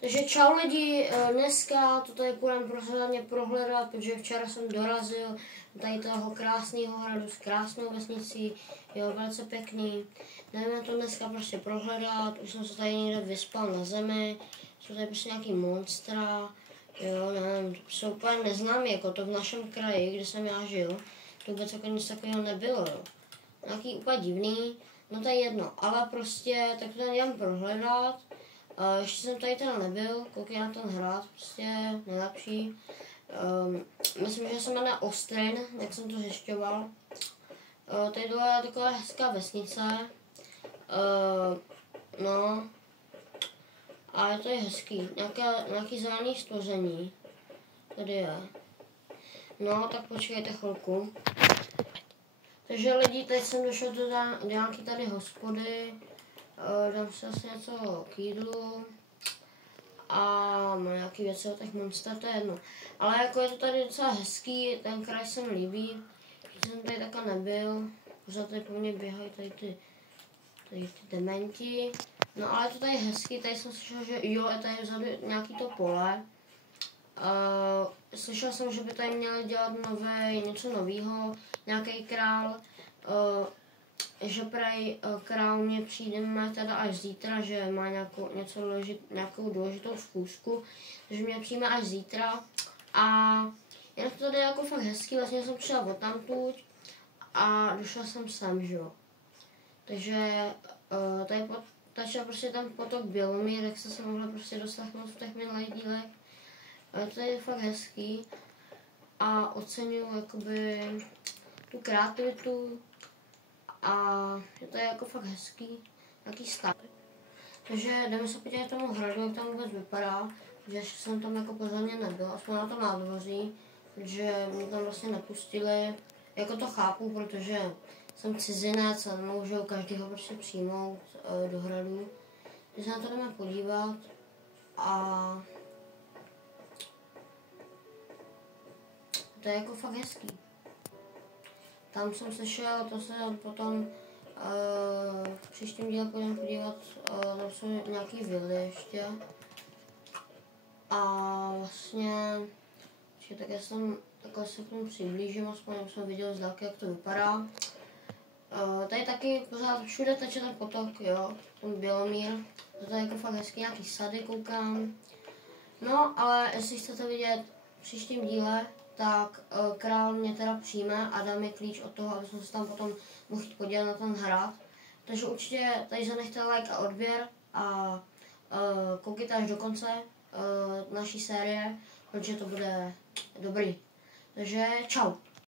Takže čau lidi, dneska to tady půjdem pořádně prohledat, protože včera jsem dorazil tady toho krásného hradu s krásnou vesnicí, jo, velice pěkný. Jdeme to dneska prostě prohledat, už jsem se tady někde vyspal na zemi, jsou tady prostě nějaký monstra, jo, nevím, to prostě úplně neznámý, jako to v našem kraji, kde jsem já žil, to vůbec jako nic takového nebylo, jo. Nějaký úplně divný, no to je jedno, ale prostě tak to tady jdem prohledat. Ještě jsem tady teda nebyl, koukej na ten hrad, prostě nejlepší. Myslím, že se jmenuje Ostrin, jak jsem to zjišťoval. Tady dole je taková hezká vesnice. No. A je to je hezký, nějaký zelený stvoření. Tady je. No, tak počkejte chvilku. Takže lidi, teď jsem došel do nějaký tady hospody. Dám si asi něco k jídlu a mám nějaký věci o těch monster, to je jedno. Ale jako je to tady docela hezký, ten kraj se mi líbí, že jsem tady takhle nebyl, pořád tady po mně běhají tady ty dementi. No ale je to tady hezký, tady jsem slyšel, že jo, je tady vzadu nějaký to pole. Slyšel jsem, že by tady měli dělat něco nového, nějaký král. Že prej král mě přijde teda až zítra, že má nějakou důležitou schůzku, takže mě přijme až zítra a jinak to tady je jako fakt hezký, vlastně jsem přišel odtamtud a došel jsem sem, že jo. Takže tady tačil prostě tam potok Bělomír, jak jste se mohli prostě doslechnout v těch minulých dílech. To je fakt hezký a oceňuji jakoby tu kreativitu. A je to jako fakt hezký, nějaký stav. Takže jdeme se podívat tomu hradu, jak tam vůbec vypadá, že jsem tam jako pořádně nebyl, aspoň na tom nádvoří, protože mě tam vlastně nepustili. Jako to chápu, protože jsem cizinec a nemůžu každého prostě přijmout do hradu. Takže se na to jdeme podívat a to je jako fakt hezký. Tam jsem se šel, to se potom v příštím díle půjdeme podívat, tam jsou nějaký vily ještě. A vlastně, tak já jsem takhle se k tomu přiblížím, aspoň jsem viděl z dálky, jak to vypadá. Tady taky pořád všude teče ten potok, jo, ten Bělomír. To je jako fakt hezký, nějaký sady koukám. No, ale jestli chcete vidět v příštím díle, tak král mě teda přijme a dá mi klíč od toho, aby jsme se tam potom mohl jít podívat na ten hrad. Takže určitě tady zanechte like a odběr a koukejte až do konce naší série, protože to bude dobrý. Takže čau.